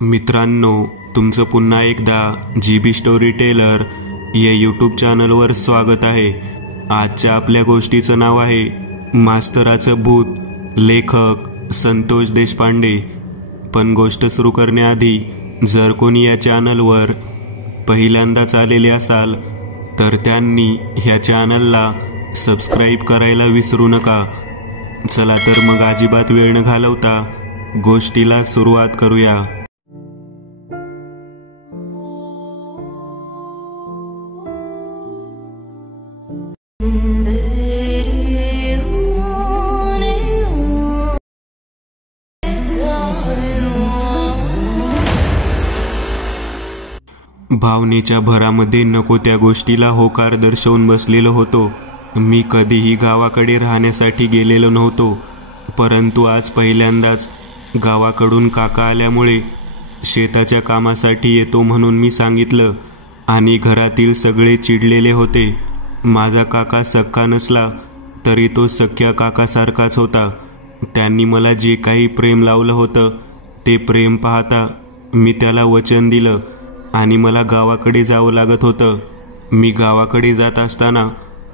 मित्रांनो, तुमचं पुन्हा एकदा GB स्टोरी टेलर या यूट्यूब चॅनलवर स्वागत आहे। आजच्या आपल्या गोष्टीचं नाव आहे मास्तराचं भूत, लेखक संतोष देशपांडे। पण गोष्ट सुरू करण्याआधी जर कोणी या चॅनलवर पहिल्यांदाच आलेले असाल तर त्यांनी ह्या चॅनलला सबस्क्राईब करायला विसरू नका। चला तर मग अजिबात वेळ न घालवता गोष्टीला सुरुवात करूया। भावनेच्या भरामध्ये नको त्या गोष्टीला होकार दर्शवून बसलेलो होतो। मी कधीही गावाकडे राहण्यासाठी गेलेलो नव्हतो, परंतु आज पहिल्यांदाच गावाकडून काका आल्यामुळे शेताच्या कामासाठी येतो म्हणून मी सांगितलं आणि घरातील सगळे चिडलेले होते। माझा काका सख्खा नसला तरी तो सख्या काकासारखाच होता। त्यांनी मला जे काही प्रेम लावलं होतं ते प्रेम पाहता मी त्याला वचन दिलं आणि मला गावाकडे जावं लागत होतं। मी गावाकडे जात असताना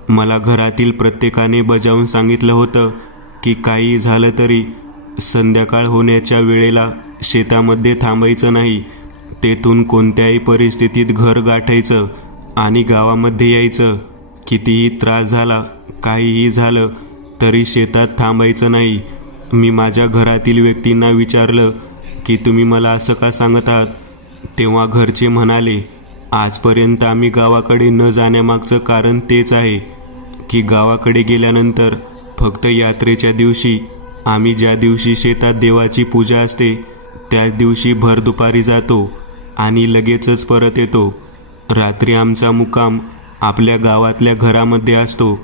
मला घरातील प्रत्येकाने बजावून सांगितलं होतं की काही झालं तरी संध्याकाळ होण्याच्या वेळेला शेतामध्ये थांबायचं नाही, तेथून कोणत्याही परिस्थितीत घर गाठायचं आणि गावामध्ये यायचं। कितीही त्रास झाला, काहीही झालं तरी शेतात थांबायचं नाही। मी माझ्या घरातील व्यक्तींना विचारलं की तुम्ही मला असं का सांगत आहात? तेव्हा घरचे म्हणाले, आजपर्यंत आम्ही गावाकडे न जाण्यामागचं कारण तेच आहे की गावाकडे गेल्यानंतर फक्त यात्रेच्या दिवशी आम्ही ज्या दिवशी शेतात देवाची पूजा असते त्याच दिवशी भर दुपारी जातो आणि लगेचच परत येतो। रात्री आमचा मुक्काम आपल्या गावातल्या घरामध्ये असतो।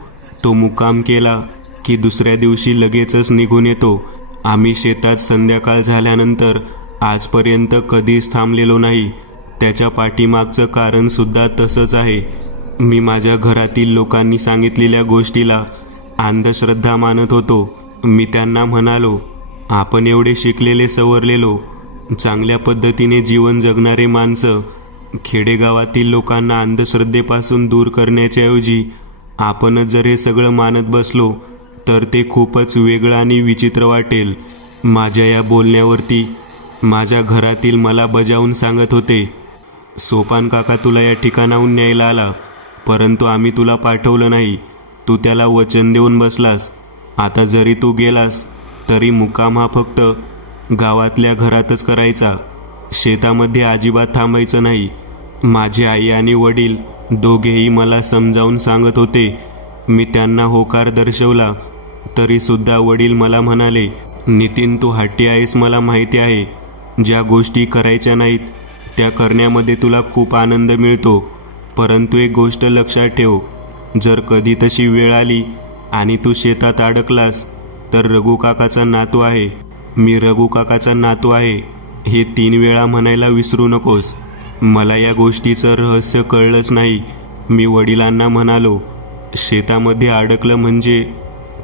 तो मुक्काम केला की दुसऱ्या दिवशी लगेचच निघून येतो। आम्ही शेतात संध्याकाळ झाल्यानंतर आजपर्यंत कधीच थांबलेलो नाही। त्याच्या पाठीमागचं कारण सुद्धा तसंच आहे। मी माझ्या घरातील लोकांनी सांगितलेल्या गोष्टीला अंधश्रद्धा मानत होतो। मी त्यांना म्हणालो, आपण एवढे शिकलेले सवरलेलो चांगल्या पद्धतीने जीवन जगणारे माणसं, खेडेगावातील लोकांना अंधश्रद्धेपासून दूर करण्याच्याऐवजी आपणच जर हे सगळं मानत बसलो तर ते खूपच वेगळं आणि विचित्र वाटेल। माझ्या या बोलण्यावरती माझ्या घरातील मला बजावून सांगत होते, सोपान काका तुला या ठिकाणाहून न्यायला आला, परंतु आम्ही तुला पाठवलं नाही। तू त्याला वचन देऊन बसलास। आता जरी तू गेलास तरी मुक्काम हा फक्त गावातल्या घरातच करायचा, शेतामध्ये अजिबात थांबायचं नाही। माझी आई आणि वडील दोघेही मला समजावून सांगत होते। मी त्यांना होकार दर्शवला तरी सुद्धा वडील मला म्हणाले, नितीन तू हट्टी आहेस, मला माहिती आहे। ज्या गोष्टी करायच्या नाहीत त्या करण्यामध्ये तुला खूप आनंद मिळतो, परंतु एक गोष्ट लक्षात ठेव, जर कधी तशी वेळ आली आणि तू शेतात अडकलास तर रघु काकाचा नातू आहे, मी रघु काकाचा नातू आहे हे 3 वेळा म्हणायला विसरू नकोस। मला या गोष्टीचं रहस्य कळलंच नाही। मी वडिलांना म्हणालो, शेतामध्ये अडकलं म्हणजे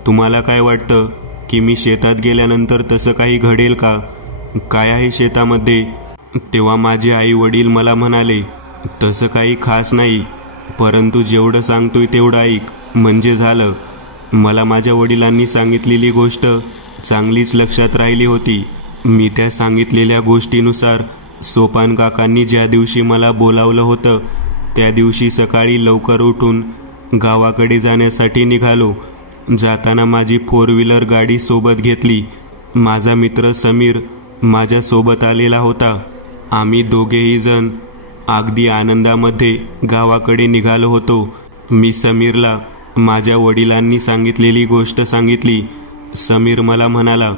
तुम्हाला काय वाटतं की मी शेतात गेल्यानंतर तसं काही घडेल का? काय आहे शेतामध्ये? तेव्हा माझे आई वडील मला म्हणाले, तसं काही खास नाही, परंतु जेवढं सांगतोय तेवढं ऐक म्हणजे झालं। मला माझ्या वडिलांनी सांगितलेली गोष्ट चांगलीच लक्षात राहिली होती। मी त्या सांगितलेल्या गोष्टीनुसार सोपान काकांनी ज्या दिवशी मला बोलावलं होतं त्या दिवशी सकाळी लवकर उठून गावाकडे जाण्यासाठी निघालो। जाताना माझी 4 व्हीलर गाडी सोबत घेतली। माझा मित्र समीर माझ्या सोबत आलेला होता। आम्ही दोघेही जण अगदी आनंदामध्ये गावाकडे निघालो होतो। मी समीरला माझ्या वडिलांनी सांगितलेली गोष्ट सांगितली। समीर मला म्हणाला,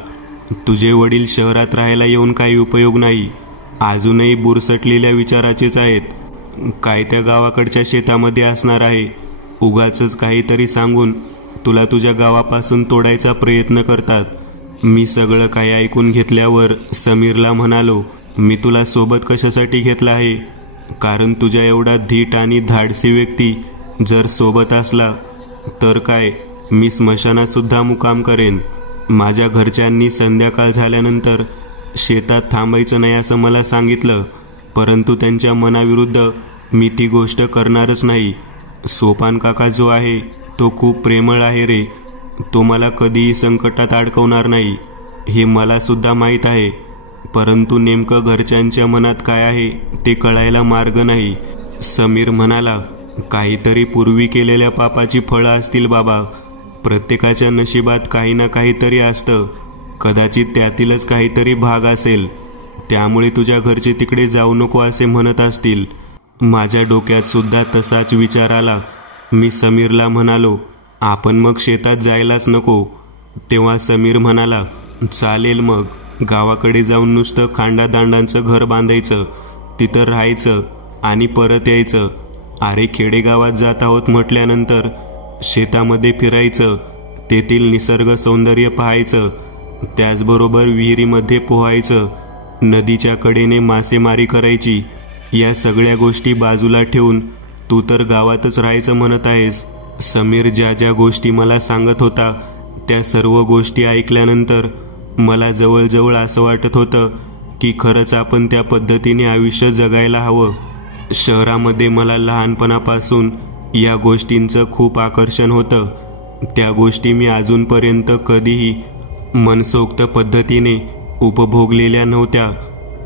तुझे वडील शहरात राहायला येऊन काही उपयोग नाही, अजूनही बुरसटलेल्या विचाराचेच आहेत। काय त्या गावाकडच्या शेतामध्ये असणार आहे, उगाचच काहीतरी सांगून तुला तुझ्या गावापासून तोडायचा प्रयत्न करतात। मी सगळं काही ऐकून घेतल्यावर समीरला म्हणालो, मी तुला सोबत कशासाठी घेतलं आहे? कारण तुझ्या एवढा धीट आणि धाडसी व्यक्ती जर सोबत असला तर काय मी स्मशानात सुद्धा मुक्काम करेन। माझ्या घरच्यांनी संध्याकाळ झाल्यानंतर शेतात थांबायचं नाही असं मला सांगितलं, परंतु त्यांच्या मनाविरुद्ध मी ती गोष्ट करणारच नाही. सोपान काका जो आहे तो खूप प्रेमळ आहे रे. तो मला कधीही संकटात अडकवणार नाही हे मला सुद्धा माहीत आहे. परंतु नेमकं घरच्यांच्या मनात काय आहे ते कळायला मार्ग नाही. समीर म्हणाला, काहीतरी पूर्वी केलेल्या पापाची फळं असतील बाबा. प्रत्येकाच्या नशिबात काही ना काहीतरी असतं. कदाचित त्यातीलच काहीतरी भाग असेल. त्यामुळे तुझ्या घरचे तिकडे जाऊ नको असे म्हणत असतील. माझ्या डोक्यात सुद्धा तसाच विचार आला. मी समीरला म्हणालो, आपण मग शेतात जायलाच नको. तेव्हा समीर म्हणाला, चालेल मग. गावाकडे जाऊन नुसतं खांडादांडांचं घर बांधायचं, तिथं राहायचं आणि परत यायचं. अरे खेडेगावात जात आहोत म्हटल्यानंतर शेतामध्ये फिरायचं, तेथील निसर्ग सौंदर्य पाहायचं, त्याचबरोबर विहिरीमध्ये पोहायचं, नदीच्या कडेने मासेमारी करायची. या सगळ्या गोष्टी बाजूला ठेवून तू तर गावातच राहायचं म्हणत आहेस. समीर ज्या ज्या गोष्टी मला सांगत होता त्या सर्व गोष्टी ऐकल्यानंतर मला जवळजवळ असं वाटत होतं की खरंच आपण त्या पद्धतीने आयुष्य जगायला हवं. शहरामध्ये मला लहानपणापासून या गोष्टींचं खूप आकर्षण होतं. त्या गोष्टी मी अजूनपर्यंत कधीही मनसोक्त पद्धतीने उपभोगलेल्या नव्हत्या.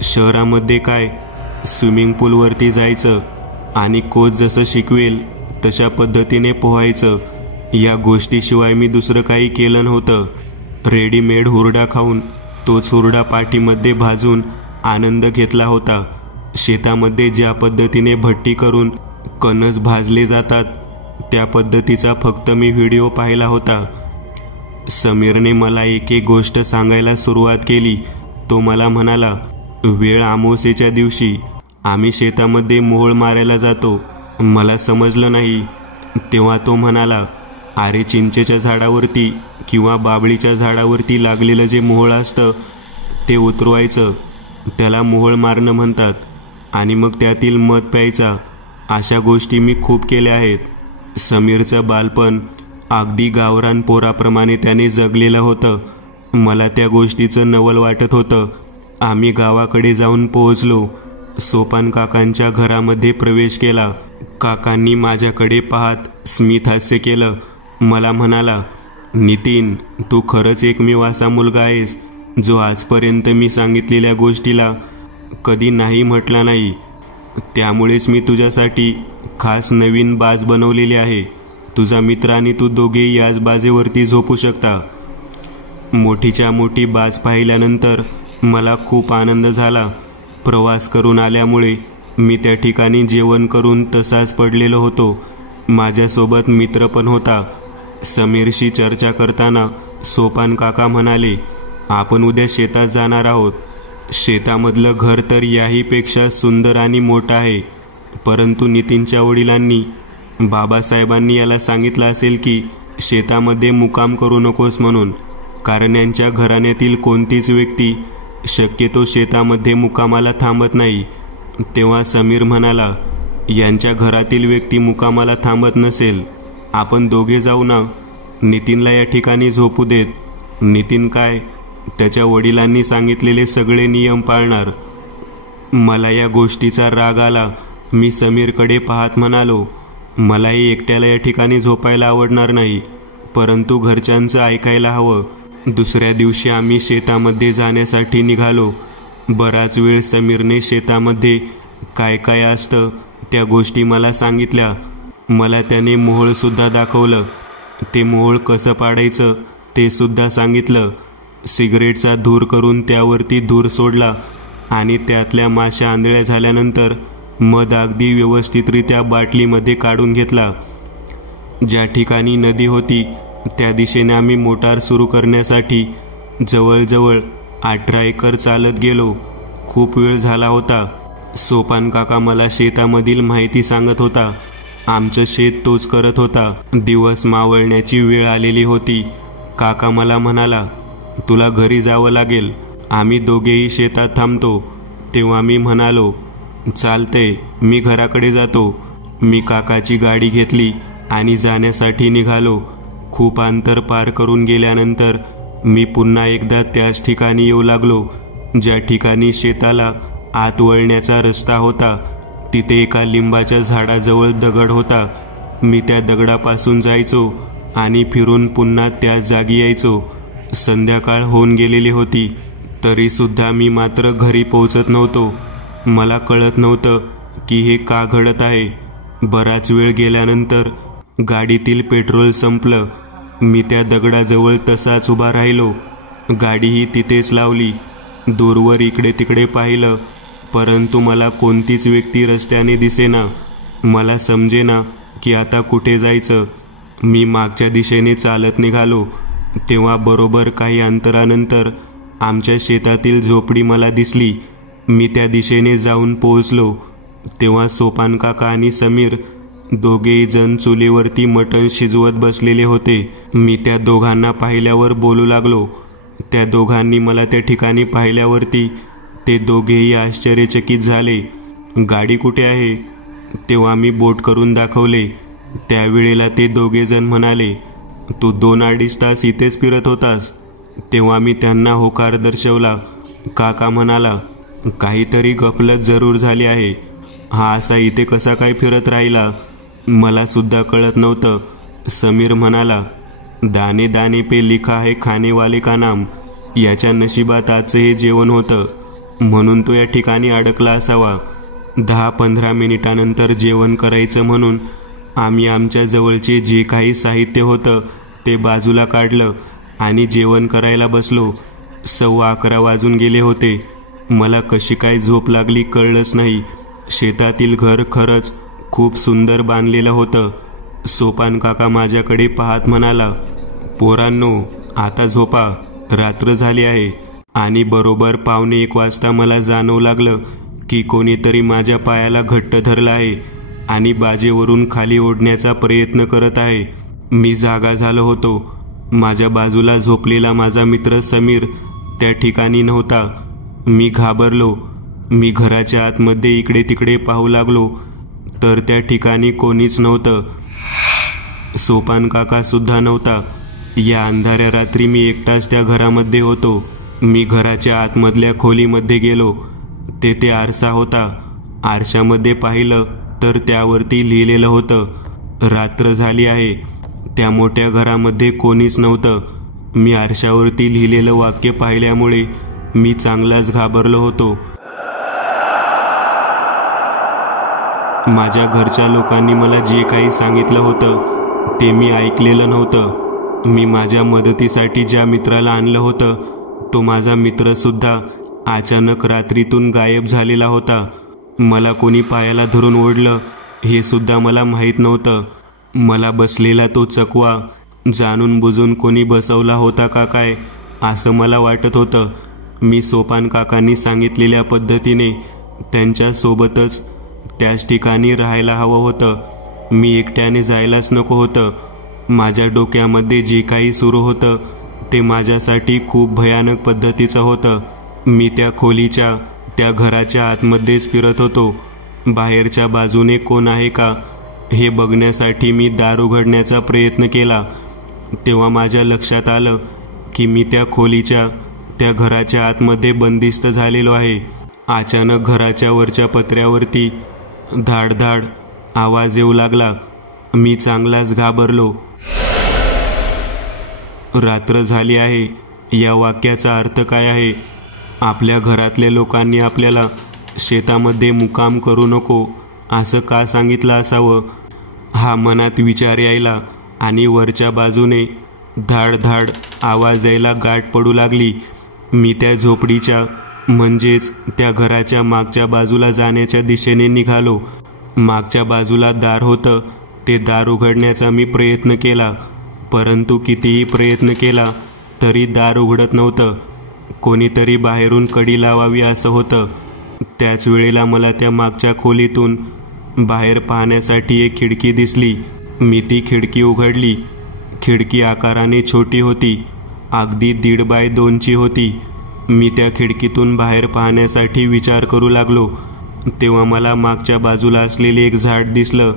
शहरामध्ये काय, स्विमिंग पूलवरती जायचं आणि कोच जसं शिकवेल तशा पद्धतीने पोहायचं, या गोष्टीशिवाय मी दुसरं काही केलं नव्हतं. रेडीमेड हुरडा खाऊन तोच हुरडा पाठीमध्ये भाजून आनंद घेतला होता. शेतामध्ये ज्या पद्धतीने भट्टी करून कणस भाजले जातात त्या पद्धतीचा फक्त मी व्हिडिओ पाहिला होता. समीरने मला एक एक गोष्ट सांगायला सुरुवात केली. तो मला म्हणाला, वेळ अमावास्येच्या दिवशी आम्ही शेतामध्ये मोहोळ मारायला जातो. मला समजलं नाही. तेव्हा तो म्हणाला, अरे चिंचेच्या झाडावरती किंवा बाबळीच्या झाडावरती लागलेलं जे मोहोळ असतं ते उतरवायचं, त्याला मोहोळ मारणं म्हणतात. आणि मग त्यातील मध प्यायचा. अशा गोष्टी मी खूप केल्या आहेत. समीरचं बालपण अगदी गावरान पोराप्रमाणे त्याने जगलेलं होतं. मला त्या गोष्टीचं नवल वाटत होतं. आम्ही गावाकडे जाऊन पोहोचलो. सोपान काकांच्या घरामध्ये प्रवेश केला. काकांनी माझ्याकडे पाहत स्मित हास्य केलं. मला म्हणाला, नितीन, तू खरंच एकमेव असा मुलगा आहेस जो आजपर्यंत मी सांगितलेल्या गोष्टीला कधी नाही म्हटला नाही. त्यामुळेच मी तुझ्यासाठी खास नवीन बाज बनवलेली आहे. तुझा मित्र आणि तू दोघेही याच बाजेवरती झोपू शकता. मोठीच्या मोठी बाज पाहिल्यानंतर मला खूप आनंद झाला. प्रवास करून आल्यामुळे मी त्या ठिकाणी जेवण करून तसाच पडलेलो होतो. माझ्यासोबत मित्र पण होता. समीरशी चर्चा करताना सोपान काका म्हणाले, आपण उद्या शेतात जाणार आहोत. शेतामधलं घर तर याहीपेक्षा सुंदर आणि मोठं आहे. परंतु नितीनच्या वडिलांनी, बाबासाहेबांनी याला सांगितलं असेल की शेतामध्ये मुक्काम करू नकोस म्हणून, कारण यांच्या घराण्यातील कोणतीच व्यक्ती शक्यतो शेतामध्ये मुक्कामाला थांबत नाही. तेव्हा समीर म्हणाला, यांच्या घरातील व्यक्ती मुक्कामाला थांबत नसेल, आपण दोघे जाऊ ना. नितीनला या ठिकाणी झोपू देत. नितीन काय, त्याच्या वडिलांनी सांगितलेले सगळे नियम पाळणार. मला या गोष्टीचा राग आला. मी समीरकडे पाहत म्हणालो, मलाही एकट्याला या ठिकाणी झोपायला आवडणार नाही, परंतु घरच्यांचं ऐकायला हवं. दुसऱ्या दिवशी आम्ही शेतामध्ये जाण्यासाठी निघालो. बराच वेळ समीरने शेतामध्ये काय काय असतं त्या गोष्टी मला सांगितल्या. मला त्याने मोहोळसुद्धा दाखवलं. ते मोहोळ कसं पाडायचं ते सुद्धा सांगितलं. सिगरेटचा धूर करून त्यावरती धूर सोडला आणि त्यातल्या माशा आंधळ्या झाल्यानंतर मध अगदी व्यवस्थितरित्या बाटलीमध्ये काढून घेतला. ज्या ठिकाणी नदी होती त्या दिशेने आम्ही मोटार सुरू करण्यासाठी जवळजवळ 18 एकर चालत गेलो. खूप वेळ झाला होता. सोपान काका मला शेतामधील माहिती सांगत होता. आमचं शेत तोच करत होता. दिवस मावळण्याची वेळ आलेली होती. काका मला म्हणाला, तुला घरी जावं लागेल, आम्ही दोघेही शेतात थांबतो. तेव्हा मी म्हणालो, चालतंय, मी घराकडे जातो. मी काकाची गाडी घेतली आणि जाण्यासाठी निघालो. खूप अंतर पार करून गेल्यानंतर मी पुन्हा एकदा त्याच ठिकाणी येऊ लागलो. ज्या ठिकाणी शेताला आत वळण्याचा रस्ता होता तिथे एका लिंबाच्या झाडाजवळ दगड होता. मी त्या दगडापासून जायचो आणि फिरून पुन्हा त्याच जागी यायचो. संध्याकाळ होऊन गेलेली होती तरी सुद्धा मी मात्र घरी पोहोचत नव्हतो. मला कळत नव्हतं की हे का घडत आहे. बराच वेळ गेल्यानंतर गाडीतील पेट्रोल संपलं. मी त्या दगडाजवळ तसाच उभा राहिलो. गाडीही तिथेच लावली. दूरवर इकडे तिकडे पाहिलं परंतु मला कोणतीच व्यक्ती रस्त्याने दिसेना. मला समजेना की आता कुठे जायचं. मी मागच्या दिशेने चालत निघालो तेव्हा बरोबर काही अंतरानंतर आमच्या शेतातील झोपडी मला दिसली. मी त्या दिशेने जाऊन पोहोचलो तेव्हा सोपान काका आणि समीर दोघेही जण चुलीवरती मटण शिजवत बसलेले होते. मी त्या दोघांना पाहिल्यावर बोलू लागलो. त्या दोघांनी मला त्या ठिकाणी पाहिल्यावरती ते दोघेही आश्चर्यचकित झाले. गाडी कुठे आहे? तेव्हा मी बोट करून दाखवले. त्यावेळेला ते दोघेजण म्हणाले, तू 2-2.5 तास इथेच फिरत होतास? तेव्हा मी त्यांना होकार दर्शवला. काका म्हणाला, काहीतरी गफलत जरूर झाली आहे. हा असा इथे कसा काय फिरत राहिला? मला सुद्धा कळत नव्हतं. समीर म्हणाला, दाने दाने पे लिखा है खाने वाले का नाम. याच्या नशिबात आजचं हे जेवण होतं म्हणून तो या ठिकाणी अडकला असावा. 10-15 मिनिटानंतर जेवण करायचं म्हणून आम्ही आमच्या जवळचे जे काही साहित्य होतं ते बाजूला काढलं आणि जेवण करायला बसलो. 11:15 वाजून गेले होते. मला कशी काय झोप लागली कळलंच नाही. शेतातील घर खरंच खूप सुंदर बांधलेलं होतं. सोपान काका माझ्याकडे पाहत म्हणाला, पोरांनो आता झोपा, रात्र झाली आहे. आणि बरोबर 1:15 वाजता मला जाणवू लागलं की कोणीतरी माझ्या पायाला घट्ट धरलं आहे आणि बाजेवरून खाली ओढण्याचा प्रयत्न करत आहे. मी जागा झालो होतो. माझ्या बाजूला झोपलेला माझा मित्र समीर त्या ठिकाणी नव्हता. मी घाबरलो. मी घराच्या आतमध्ये इकडे तिकडे पाहू लागलो तर त्या ठिकाणी कोणीच नव्हतं. सोपान काका सुद्धा नव्हता. या अंधाऱ्या रात्री मी एकटाच त्या घरामध्ये होतो. मी घराच्या आतमधल्या खोलीमध्ये गेलो. तेथे आरसा होता. आरशामध्ये पाहिलं तर त्यावरती लिहिलेलं होतं, रात्र झाली आहे. त्या मोठ्या घरामध्ये कोणीच नव्हतं. मी आरशावरती लिहिलेलं वाक्य पाहिल्यामुळे मी चांगलाच घाबरलो होतो. माझ्या घरच्या लोकांनी मला जे काही सांगितलं होतं ते मी ऐकलेलं नव्हतं. मी माझ्या मदतीसाठी ज्या मित्राला आणलं होतं तो माझा मित्रसुद्धा अचानक रात्रीतून गायब झालेला होता. मला कोणी पायाला धरून ओढलं हे सुद्धा मला माहीत नव्हतं. मला बसलेला तो चकवा जाणून बुजून कोणी बसवला होता का काय असं मला वाटत होतं. मी सोपान काकांनी सांगितलेल्या पद्धतीने त्यांच्यासोबतच त्याच ठिकाणी राहायला हवं होतं. मी एकट्याने जायलाच नको होतं. माझ्या डोक्यामध्ये जे काही सुरू होतं ते माझ्यासाठी खूप भयानक पद्धतीचं होतं. मी त्या खोलीच्या त्या घराच्या आतमध्येच फिरत होतो. बाहेरच्या बाजूने कोण आहे का हे बघण्यासाठी मी दार उघडण्याचा प्रयत्न केला. तेव्हा माझ्या लक्षात आलं की मी त्या खोलीच्या त्या घराच्या आतमध्ये बंदिस्त झालेलो आहे. अचानक घराच्या वरच्या पत्र्यावरती धाडधाड आवाज येऊ लागला. मी चांगलाच घाबरलो. रात्र झाली आहे या वाक्याचा अर्थ काय आहे? आपल्या घरातल्या लोकांनी आपल्याला शेतामध्ये मुक्काम करू नको असं का सांगितलं असावं? हा मनात विचार यायला आणि वरच्या बाजूने धाडधाड आवाज यायला गाठ पडू लागली. मी त्या झोपडीच्या म्हणजेच त्या घराच्या मागच्या बाजूला जाण्याच्या दिशेने निघालो. मागच्या बाजूला दार होतं. ते दार उघडण्याचा मी प्रयत्न केला परंतु कितीही प्रयत्न केला तरी दार उघडत नव्हतं. कोणीतरी बाहेरून कडी लावावी असं होतं. त्याच वेळेला मला त्या मागच्या खोलीतून बाहेर पाहण्यासाठी एक खिडकी दिसली. मी ती खिडकी उघडली. खिडकी आकाराने छोटी होती. अगदी 1.5 बाय 2ची होती. मी त्या खिडकीतून बाहेर पाहण्यासाठी विचार करू लागलो तेव्हा मला मागच्या बाजूला असलेले एक झाड दिसलं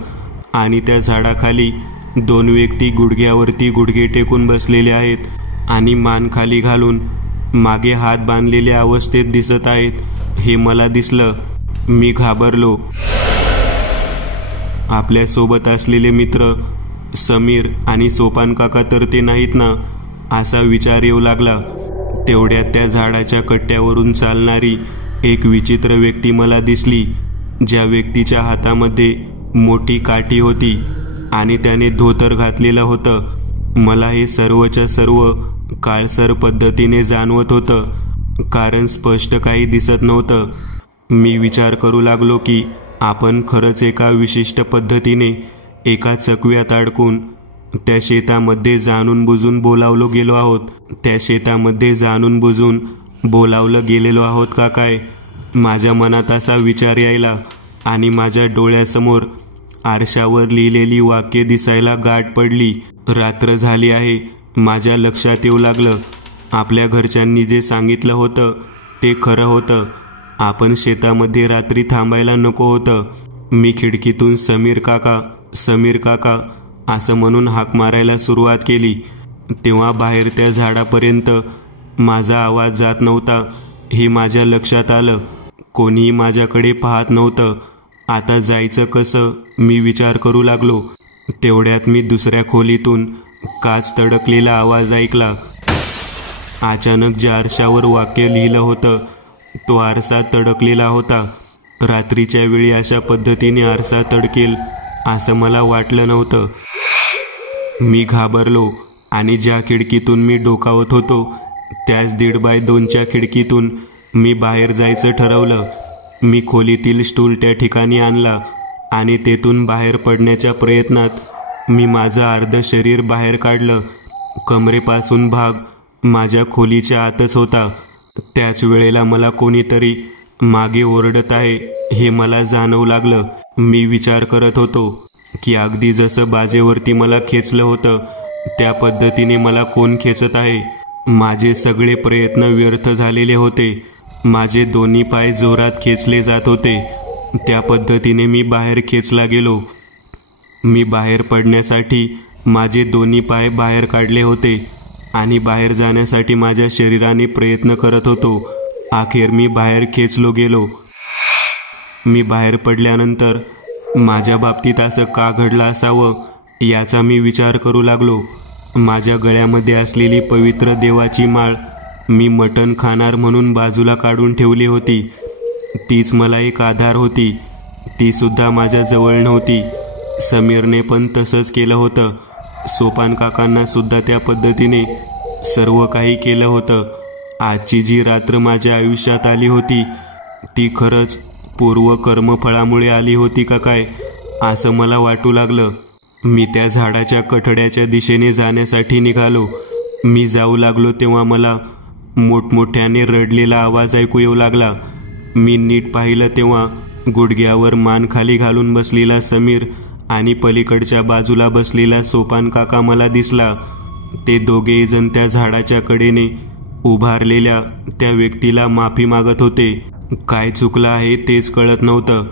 आणि त्या झाडाखाली 2 व्यक्ती गुडघ्यावरती गुडघे टेकून बसलेले आहेत आणि मान खाली घालून मागे हात बांधलेल्या अवस्थेत दिसत आहेत हे मला दिसलं. मी घाबरलो. आपल्या सोबत असलेले मित्र समीर आणि सोपान काका तर ते नाहीत ना, असा विचार येऊ लागला. तेवढ्यात त्या झाडाच्या कट्ट्यावरून चालणारी एक विचित्र व्यक्ती मला दिसली. ज्या व्यक्तीच्या हातामध्ये मोठी काठी होती आणि त्याने धोतर घातलेलं होतं. मला हे सर्वच्या सर्व काळसर पद्धतीने जाणवत होतं, कारण स्पष्ट काही दिसत नव्हतं. मी विचार करू लागलो की आपण खरंच एका विशिष्ट पद्धतीने एका चकव्यात अडकून त्या शेतामध्ये जाणून बुजून बोलावलो गेलो आहोत. त्या शेतामध्ये जाणून बुजून बोलावलं गेलेलो आहोत का काय? माझ्या मनात असा विचार यायला आणि माझ्या डोळ्यासमोर आरशावर लिहिलेली वाक्ये दिसायला गाठ पडली. रात्र झाली आहे. माझ्या लक्षात येऊ लागलं, आपल्या घरच्यांनी जे सांगितलं होतं ते खरं होतं. आपण शेतामध्ये रात्री थांबायला नको होतं. मी खिडकीतून समीर काका असं म्हणून हाक मारायला सुरुवात केली. तेव्हा बाहेर त्या झाडापर्यंत माझा आवाज जात नव्हता हे माझ्या लक्षात आलं. कोणीही माझ्याकडे पाहत नव्हतं. आता जायचं कसं मी विचार करू लागलो. तेवढ्यात मी दुसऱ्या खोलीतून काच तडकलेला आवाज ऐकला. अचानक ज्या आरशावर वाक्य लिहिलं होतं तो आरसा तडकलेला होता. रात्रीच्या वेळी अशा पद्धतीने आरसा तडकेल असं मला वाटलं नव्हतं. मी घाबरलो आणि ज्या खिडकीतून मी डोकावत होतो त्याच 1.5x2च्या खिडकीतून मी बाहेर जायचं ठरवलं. मी खोलीतील स्टूल त्या ठिकाणी आणला आणि तेथून बाहेर पडण्याच्या प्रयत्नात मी माझं अर्ध शरीर बाहेर काढलं. कमरेपासून भाग माझ्या खोलीच्या आतच होता. त्याच वेळेला मला कोणीतरी मागे ओरडत आहे हे मला जाणवू लागलं. मी विचार करत होतो की अगदी जसं बाजेवरती मला खेचलं होतं त्या पद्धतीने मला कोण खेचत आहे. माझे सगळे प्रयत्न व्यर्थ झालेले होते. माझे दोन्ही पाय जोरात खेचले जात होते. त्या पद्धतीने मी बाहेर खेचला गेलो. मी बाहेर पडण्यासाठी माझे दोन्ही पाय बाहेर काढले होते आणि बाहेर जाण्यासाठी माझ्या शरीराने प्रयत्न करत होतो. अखेर मी बाहेर खेचलो गेलो. मी बाहेर पडल्यानंतर माझ्या बाबतीत असं का घडलं असावं याचा मी विचार करू लागलो. माझ्या गळ्यामध्ये असलेली पवित्र देवाची माळ मी मटण खाणार म्हणून बाजूला काढून ठेवली होती. तीच मला एक आधार होती. ती सुद्धा माझ्या जवळ नव्हती. समीरने पण तसंच केलं होतं. सोपान काकांना सुद्धा त्या पद्धतीने सर्व काही केलं होतं. आजची जी रात्र माझ्या आयुष्यात आली होती ती खरंच पूर्व कर्मफळामुळे आली होती का काय असं मला वाटू लागलं. मी त्या झाडाच्या कठड्याच्या दिशेने जाण्यासाठी निघालो. मी जाऊ लागलो तेव्हा मला मोठमोठ्याने रडलेला आवाज ऐकू येऊ लागला. मी नीट पाहिलं तेव्हा गुडघ्यावर मान खाली घालून बसलेला समीर आणि पलीकडच्या बाजूला बसलेला सोपान काका मला दिसला. ते दोघेही जण त्या झाडाच्या कडेने उभारलेल्या त्या व्यक्तीला माफी मागत होते. काय चुकलं आहे तेच कळत नव्हतं.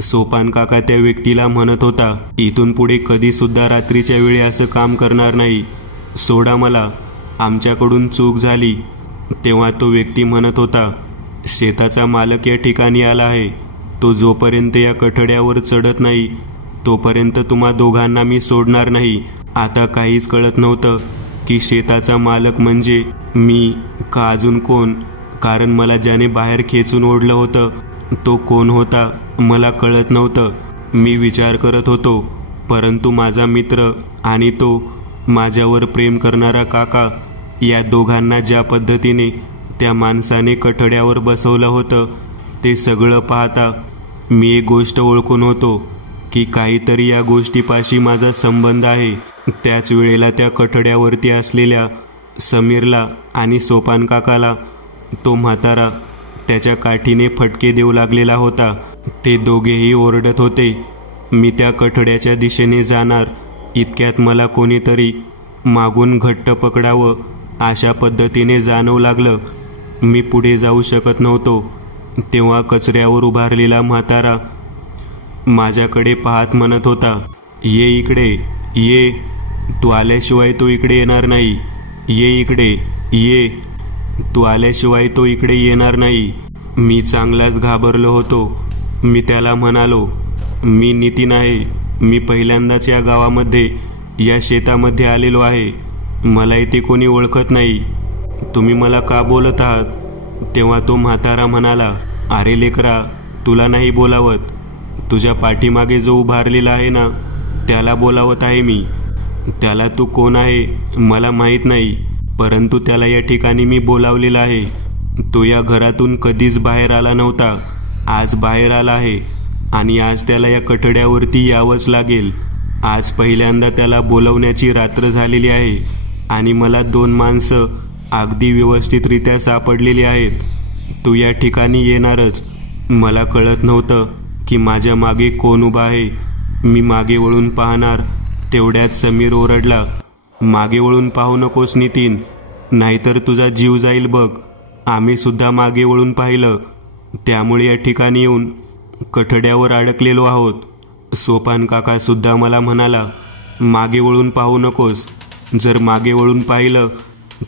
सोपान काका त्या व्यक्तीला म्हणत होता, इथून पुढे कधी सुद्धा रात्रीच्या वेळी असं काम करणार नाही. सोडा मला, आमच्याकडून चूक झाली. तेव्हा तो व्यक्ती म्हणत होता, शेताचा मालक या ठिकाणी आला आहे. तो जोपर्यंत या कठड्यावर चढत नाही तोपर्यंत तुम्हा दोघांना मी सोडणार नाही. आता काहीच कळत नव्हतं की शेताचा मालक म्हणजे मी का अजून कोण, कारण मला ज्याने बाहेर खेचून ओढलं होतं तो कोण होता मला कळत नव्हतं. मी विचार करत होतो, परंतु माझा मित्र आणि तो माझ्यावर प्रेम करणारा काका या दोघांना ज्या पद्धतीने त्या माणसाने कठड्यावर बसवलं होतं ते सगळं पाहता मी एक गोष्ट ओळखून होतो की काहीतरी या गोष्टीपाशी माझा संबंध आहे. त्याच वेळेला त्या कठड्यावरती असलेल्या समीरला आणि सोपान काकाला तो म्हातारा त्याच्या काठीने फटके देऊ लागलेला होता. ते दोघेही ओरडत होते. मी त्या कठड्याच्या दिशेने जाणार इतक्यात मला कोणीतरी मागून घट्ट पकडावं अशा पद्धतीने जाणवू लागलं. मी पुढे जाऊ शकत नव्हतो. तेव्हा कचऱ्यावर उभारलेला म्हातारा माझ्याकडे पाहत म्हणत होता, ये इकडे ये, तू आल्याशिवाय तो इकडे येणार नाही. ये इकडे ये. तू आल्याशिवाय तो इकडे येणार नाही. मी चांगलाच घाबरलो होतो. मी त्याला म्हणालो, मी नितीन आहे. मी पहिल्यांदाच या गावामध्ये, या शेतामध्ये आलेलो आहे. मला इथे कोणी ओळखत नाही. तुम्ही मला का बोलत आहात? तेव्हा तो म्हातारा म्हणाला, अरे लेकरा, तुला नाही बोलावत. तुझ्या पाठीमागे जो उभारलेला आहे ना, त्याला बोलावत आहे मी. त्याला तू कोण आहे मला माहीत नाही, परंतु त्याला या ठिकाणी मी बोलावलेलं आहे. तो या घरातून कधीच बाहेर आला नव्हता. आज बाहेर आला आहे आणि आज त्याला या कठड्यावरती यावंच लागेल. आज पहिल्यांदा त्याला बोलवण्याची रात्र झालेली आहे आणि मला 2 माणसं अगदी व्यवस्थितरित्या सापडलेली आहेत. तू या ठिकाणी येणारच. मला कळत नव्हतं की माझ्या मागे कोण उभा आहे. मी मागे वळून पाहणार, तेवढ्यात समीर ओरडला, मागे वळून पाहू नकोस नितीन, नाहीतर तुझा जीव जाईल बघ. आम्ही सुद्धा मागे वळून पाहिलं, त्यामुळे या ठिकाणी येऊन कठड्यावर अडकलेलो आहोत. सोपान काका सुद्धा मला म्हणाला, मागे वळून पाहू नकोस. जर मागे वळून पाहिलं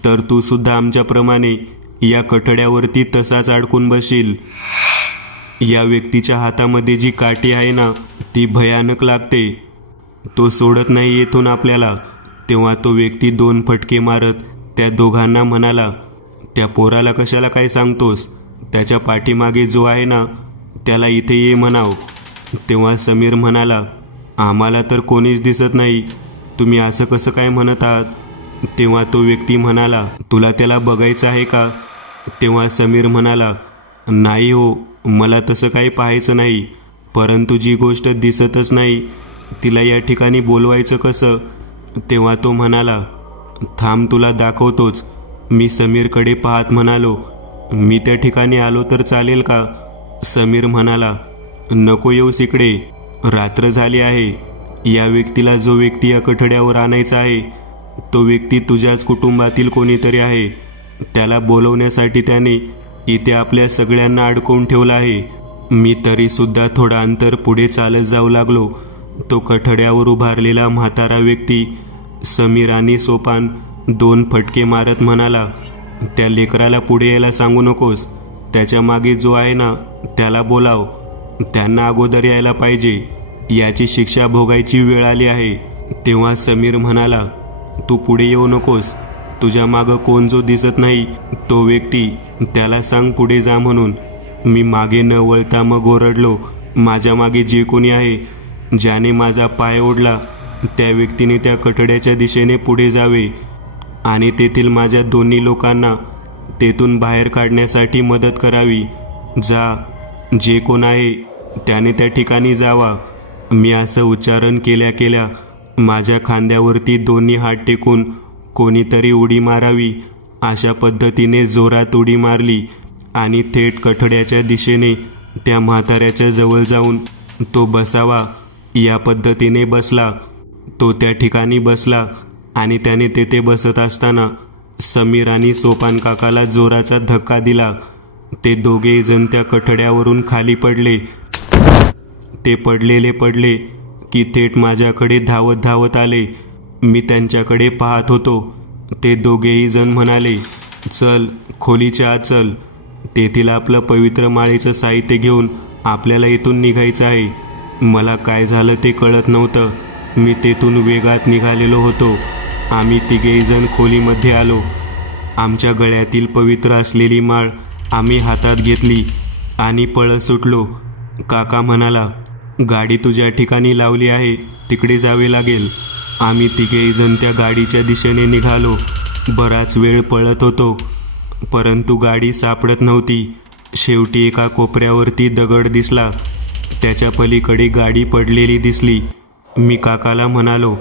तर तू सुद्धा आमच्याप्रमाणे या कठड्यावरती तसाच अडकून बसशील. या व्यक्तीच्या हातामध्ये जी काठी आहे ना, ती भयानक लागते. तो सोडत नाही येथून आपल्याला. तेव्हा तो व्यक्ती 2 फटके मारत त्या दोघांना म्हणाला, त्या पोराला कशाला काय सांगतोस? त्याच्या पाठीमागे जो आहे ना, त्याला इथे ये म्हणाव. तेव्हा समीर म्हणाला, आम्हाला तर कोणीच दिसत नाही. तुम्ही असं कसं काय म्हणत आहात? तेव्हा तो व्यक्ती म्हणाला, तुला त्याला बघायचं आहे का? तेव्हा समीर म्हणाला, नाही हो, मला तसं काही पाहायचं नाही. परंतु जी गोष्ट दिसतच नाही तिला या ठिकाणी बोलवायचं कसं? तेव्हा तो म्हणाला, थांब तुला दाखवतोच. मी समीरकडे पाहत म्हणालो, मी त्या ठिकाणी आलो तर चालेल का? समीर म्हणाला, नको येऊस इकडे. रात्र झाली आहे. या व्यक्तीला जो व्यक्ती या कठड्यावर आणायचा आहे तो व्यक्ती तुझ्याच कुटुंबातील कोणीतरी आहे. त्याला बोलवण्यासाठी त्याने इथे आपल्या सगळ्यांना अडकवून ठेवलं आहे. मी तरी सुद्धा थोडा अंतर पुढे चालत जाऊ लागलो. तो कठड्यावर उभारलेला म्हातारा व्यक्ती समीर आणि सोपान 2 फटके मारत म्हणाला, त्या लेकराला पुढे यायला सांगू नकोस. त्याच्या मागे जो आहे ना, त्याला बोलाव. त्यांना अगोदर यायला पाहिजे. याची शिक्षा भोगायची वेळ आली आहे. तेव्हा समीर म्हणाला, तू पुढे येऊ नकोस. तुझ्या मागं कोण जो दिसत नाही तो व्यक्ती, त्याला सांग पुढे जा म्हणून. मी मागे न वळता मग ओरडलो, माझ्या मागे जे कोणी आहे, ज्याने माझा पाय ओढला त्या व्यक्तीने त्या कठड्याच्या दिशेने पुढे जावे आणि तेथील माझ्या 2 लोकांना तेथून बाहेर काढण्यासाठी मदत करावी. जा, जे कोण आहे त्याने त्या ठिकाणी जावा. मी असं उच्चारण केल्या केल्या माझ्या खांद्यावरती 2 हात टेकून कोणीतरी उडी मारावी अशा पद्धतीने जोरात उडी मारली आणि थेट कठड्याच्या दिशेने त्या म्हाताऱ्याच्या जवळ जाऊन तो बसावा या पद्धतीने बसला. तो त्या ठिकाणी बसला आणि त्याने तेथे बसत असताना समीर आणि सोपान काकाला जोराचा धक्का दिला. ते दोघेही जण त्या कठड्यावरून खाली पडले. ते पडले की थेट माझ्याकडे धावत धावत आले. मी त्यांच्याकडे पाहत होतो. ते दोघेही जण म्हणाले, चल खोलीच्या आत चल. तेथील आपलं पवित्र माळेचं साहित्य घेऊन आपल्याला इथून निघायचं आहे. मला काय झालं ते कळत नव्हतं. मी तेथून वेगात निघालेलो होतो. आम्ही 3घेही जण खोलीमध्ये आलो. आमच्या गळ्यातील पवित्र असलेली माळ आम्ही हातात घेतली आणि पळत सुटलो. काका म्हणाला, गाडी तुझ्या ठिकाणी लावली आहे, तिकडे जावे लागेल. आम्ही 3घेही जण त्या गाडीच्या दिशेने निघालो. बराच वेळ पळत होतो, परंतु गाडी सापडत नव्हती. शेवटी एका कोपऱ्यावरती दगड दिसला. त्याच्या पलीकडे गाडी पडलेली दिसली. मी काकाला म्हणालो,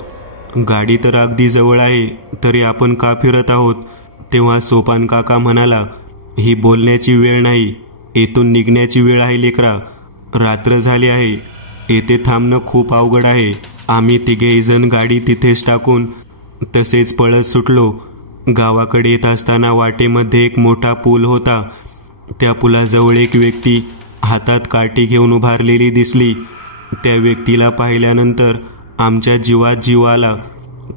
गाडी तर अगदी जवळ आहे, तरी आपण का फिरत आहोत? तेव्हा सोपान काका म्हणाला, ही बोलण्याची वेळ नाही, येथून निघण्याची वेळ आहे लेकरा. रात्र झाली आहे. येथे थांबणं खूप अवघड आहे. आम्ही 3घेही जण गाडी तिथेच टाकून तसेच पळत सुटलो. गावाकडे येत असताना वाटेमध्ये एक मोठा पूल होता. त्या पुलाजवळ एक व्यक्ती हातात काठी घेऊन उभारलेली दिसली. त्या व्यक्तीला पाहिल्यानंतर आमच्या जीवात जीव आला.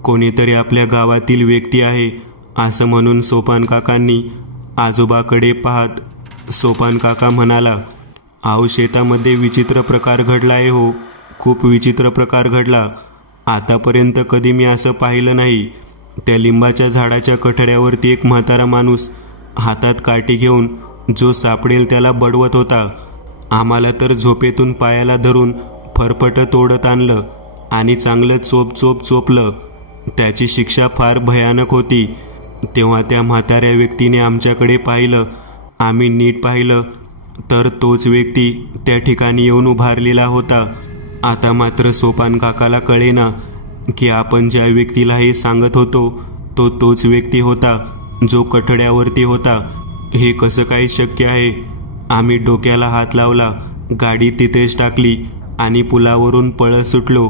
कोणीतरी आपल्या गावातील व्यक्ती आहे असं म्हणून सोपान काकांनी आजोबाकडे पाहत सोपान काका म्हणाला, अहो शेतामध्ये विचित्र प्रकार घडला आहे हो, खूप विचित्र प्रकार घडला. आतापर्यंत कधी मी असं पाहिलं नाही. त्या लिंबाच्या झाडाच्या कठड्यावरती एक म्हातारा माणूस हातात काठी घेऊन जो सापडेल त्याला बडवत होता. आम्हाला तर झोपेतून पायाला धरून फरफट तोडत आणलं आणि चांगलं चोप चोपलं. त्याची शिक्षा फार भयानक होती. तेव्हा त्या म्हाताऱ्या व्यक्तीने आमच्याकडे पाहिलं. आम्ही नीट पाहिलं तर तोच व्यक्ती त्या ठिकाणी येऊन उभारलेला होता. आता मात्र सोपान काकाला कळेना की आपण ज्या व्यक्तीला हे सांगत होतो तो तोच व्यक्ती होता जो कठड्यावरती होता. हे कसं काही शक्य आहे? आम्ही डोक्याला हात लावला, गाडी तिथेच टाकली आणि पुलावरून पळत सुटलो.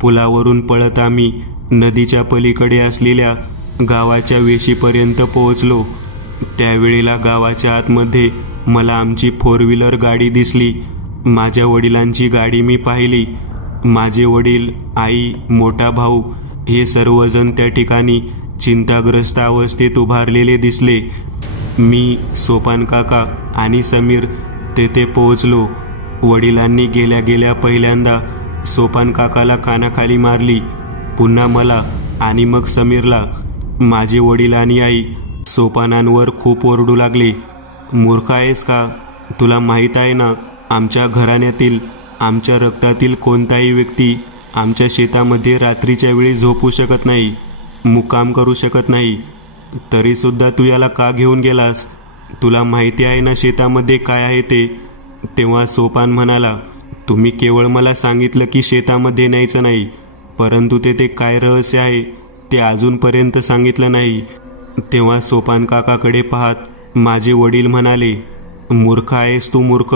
पुलावरून पळत आम्ही नदीच्या पलीकडे असलेल्या गावाच्या वेशीपर्यंत पोहोचलो. त्यावेळेला गावाच्या आतमध्ये मला आमची 4 व्हीलर गाडी दिसली. माझ्या वडिलांची गाडी मी पाहिली. माझे वडील, आई, मोठा भाऊ हे सर्वजण त्या ठिकाणी चिंताग्रस्त अवस्थेत उभारलेले दिसले. मी, सोपान काका आणि समीर तेथे पोहोचलो. वडिलांनी गेल्या गेल्या पहिल्यांदा सोपान काकाला कानाखाली मारली, पुन्हा मला आणि मग समीरला. माझे वडील आणि आई सोपानांवर खूप ओरडू लागले, मूर्ख आहेस का? तुला माहीत आहे ना, आमच्या घराण्यातील, आमच्या रक्तातील कोणताही व्यक्ती आमच्या शेतामध्ये रात्रीच्या वेळी झोपू शकत नाही, मुक्काम करू शकत नाही. तरीसुद्धा तू याला का घेऊन गेलास? तुला माहिती आहे ना शेतामध्ये काय आहे ते? तेव्हा सोपान म्हणाला, तुम्ही केवळ मला सांगितलं की शेतामध्ये न्यायचं नाही, परंतु ते काय रहस्य आहे ते अजूनपर्यंत सांगितलं नाही. तेव्हा सोपान काकाकडे पाहत माझे वडील म्हणाले, मूर्ख आहेस तू मूर्ख.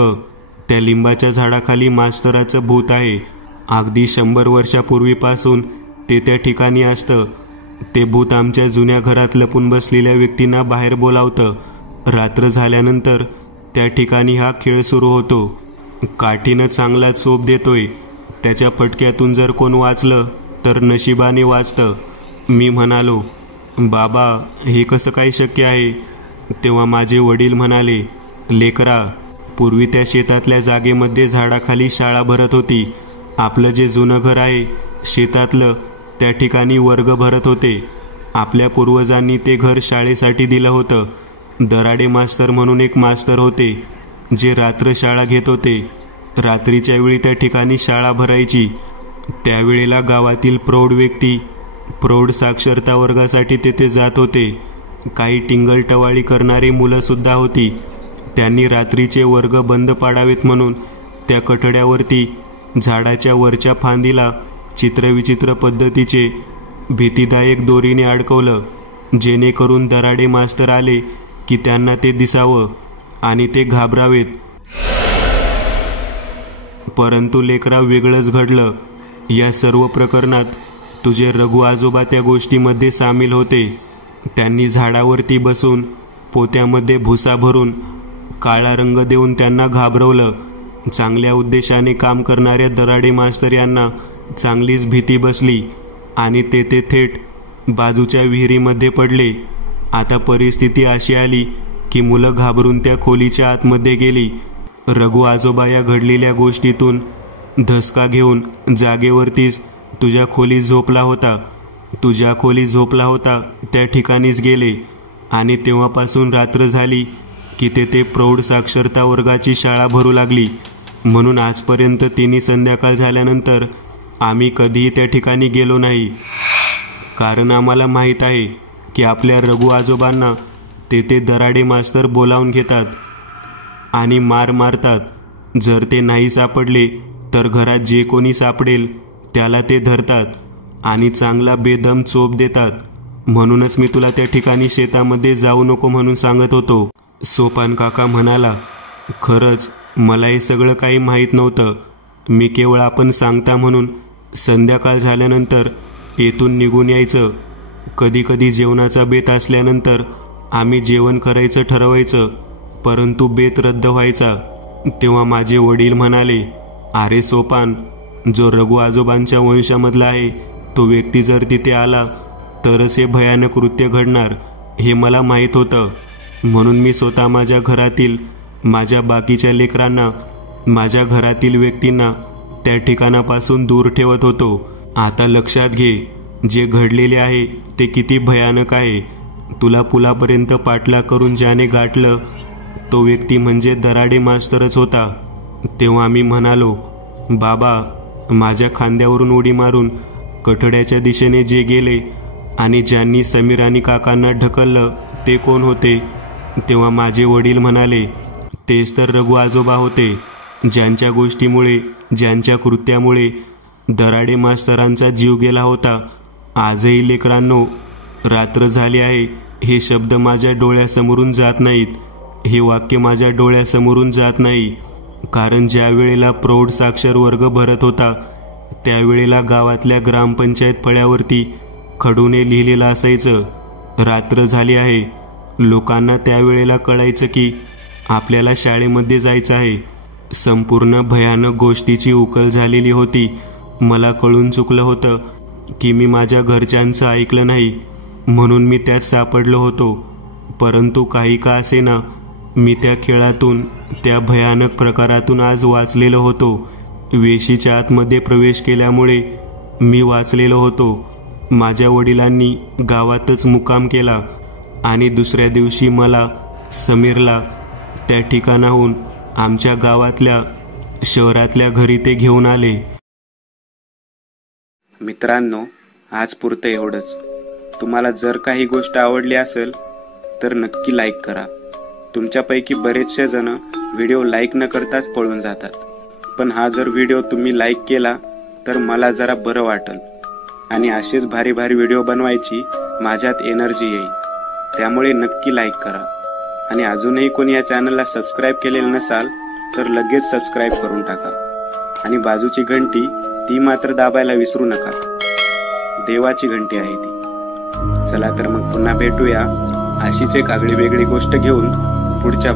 त्या लिंबाच्या झाडाखाली मास्तराचं भूत आहे. अगदी 100 वर्षापूर्वीपासून ते त्या ठिकाणी असतं. ते भूत आमच्या जुन्या घरात लपून बसलेल्या व्यक्तींना बाहेर बोलावतं. रात्र झाल्यानंतर त्या ठिकाणी हा खेळ सुरू होतो. काठीनं चांगला चोप देतोय. त्याच्या फटक्यातून जर कोण वाचलं तर नशिबाने वाचतं. मी म्हणालो, बाबा हे कसं काय शक्य आहे? तेव्हा माझे वडील म्हणाले, लेकरा, पूर्वी त्या शेतातल्या जागेमध्ये झाडाखाली शाळा भरत होती. आपलं जे जुनं घर आहे शेतातलं, त्या ठिकाणी वर्ग भरत होते. आपल्या पूर्वजांनी ते घर शाळेसाठी दिलं होतं. दराडे मास्तर म्हणून एक मास्तर होते जे रात्र शाळा घेत होते. रात्रीच्या वेळी त्या ठिकाणी शाळा भरायची. त्यावेळेला गावातील प्रौढ व्यक्ती प्रौढ साक्षरता वर्गासाठी तेथे जात होते. काही टिंगलटवाळी करणारी मुलंसुद्धा होती. त्यांनी रात्रीचे वर्ग बंद पाडावेत म्हणून त्या कठड्यावरती झाडाच्या वरच्या फांदीला चित्रविचित्र पद्धतीचे भीतीदायक दोरीने अडकवलं, जेणेकरून दराडे मास्तर आले की त्यांना ते दिसावं आणि ते घाबरावेत. परंतु लेकरा वेगळंच घडलं. या सर्व प्रकरणात तुझे रघु आजोबा त्या गोष्टीमध्ये सामील होते. त्यांनी झाडावरती बसून पोत्यामध्ये भुसा भरून काळा रंग देऊन त्यांना घाबरवलं. चांगल्या उद्देशाने काम करणाऱ्या दराडे मास्तर यांना चांगलीच भीती बसली आणि ते थेट बाजूच्या विहिरीमध्ये पडले. आता परिस्थिती अशी आली की मुलं घाबरून त्या खोलीच्या आतमध्ये गेली. रघु आजोबा या घडलेल्या गोष्टीतून धसका घेऊन जागेवरतीच तुझ्या खोलीत झोपला होता त्या ठिकाणीच गेले आणि तेव्हापासून रात्र झाली की ते प्रौढ साक्षरता वर्गाची शाळा भरू लागली. म्हणून आजपर्यंत तिन्ही संध्याकाळ झाल्यानंतर आम्ही कधीही त्या ठिकाणी गेलो नाही. कारण आम्हाला माहीत आहे की आपल्या रघु आजोबांना ते दराडे मास्तर बोलावून घेतात आणि मार मारतात. जर ते नाही सापडले तर घरात जे कोणी सापडेल त्याला ते धरतात आणि चांगला बेदम चोप देतात. म्हणूनच मी तुला त्या ठिकाणी शेतामध्ये जाऊ नको म्हणून सांगत होतो. सोपान काका म्हणाला, खरंच मला हे सगळं काही माहीत नव्हतं. मी केवळ आपण सांगता म्हणून संध्याकाळ झाल्यानंतर येथून निघून यायचं. कधी कधी जेवणाचा बेत असल्यानंतर आम्ही जेवण करायचं ठरवायचं, परंतु बेत रद्द व्हायचा. तेव्हा माझे वडील म्हणाले, अरे सोपान, जो रघु आजोबांच्या वंशामधला आहे तो व्यक्ती जर तिथे आला तरच हे भयानक कृत्य घडणार हे मला माहीत होतं. म्हणून मी स्वतः माझ्या घरातील, माझ्या बाकीच्या लेकरांना, माझ्या घरातील व्यक्तींना त्या ठिकाणापासून दूर ठेवत होतो. आता लक्षात घे, जे घडलेले आहे ते किती भयानक आहे. तुला पुलापर्यंत पाठलाग करून ज्याने गाठलं तो व्यक्ती म्हणजे दराडे मास्तरच होता. तेव्हा मी म्हणालो, बाबा, माझ्या खांद्यावरून उडी मारून कठड्याच्या दिशेने जे गेले आणि ज्यांनी समीर आणि काकांना ढकललं ते कोण होते? तेव्हा माझे वडील म्हणाले, तेच तर रघु आजोबा होते, ज्यांच्या गोष्टीमुळे, ज्यांच्या कृत्यामुळे दराडे मास्तरांचा जीव गेला होता. आजही लेकरांनो, रात्र झाली आहे हे शब्द माझ्या डोळ्यासमोरून जात नाहीत, हे वाक्य माझ्या डोळ्यासमोरून जात नाही. कारण ज्या वेळेला प्रौढ साक्षर वर्ग भरत होता त्यावेळेला गावातल्या ग्रामपंचायत फळ्यावरती खडूने लिहिलेलं असायचं, रात्र झाली आहे. लोकांना त्यावेळेला कळायचं की आपल्याला शाळेमध्ये जायचं आहे. संपूर्ण भयानक गोष्टीची उकल झालेली होती. मला कळून चुकलं होतं की मी माझ्या घरच्यांचं ऐकलं नाही, म्हणून मी त्यात सापडलो होतो. परंतु काही का असेना, मी त्या खेळातून, त्या भयानक प्रकारातून आज वाचलेलो होतो. वेशीच्या आतमध्ये प्रवेश केल्यामुळे मी वाचलेलो होतो. माझ्या वडिलांनी गावातच मुक्काम केला आणि दुसऱ्या दिवशी मला, समीरला त्या ठिकाणाहून आमच्या गावातल्या, शहरातल्या घरी ते घेऊन आले. मित्रांनो, आज पुरतं एवढंच. तुम्हाला जर काही गोष्ट आवडली असेल तर नक्की लाईक करा. तुमच्यापैकी बरेचसे जण व्हिडिओ लाईक न करताच पळून जातात, पण हा जर व्हिडिओ तुम्ही लाईक केला तर मला जरा बरं वाटेल आणि असेच भारी भारी व्हिडिओ बनवायची माझ्यात एनर्जी येईल. त्यामुळे नक्की लाईक करा. आणि अजूनही कोणी या चॅनलला सबस्क्राईब केलेलं नसाल तर लगेच सबस्क्राईब करून टाका. आणि बाजूची घंटी ती मात्र दाबायला विसरू नका. देवाची घंटी आहे ती. चला तर मग पुन्हा भेटूया अशीच एक आगळी वेगळी गोष्ट घेऊन पुढच्या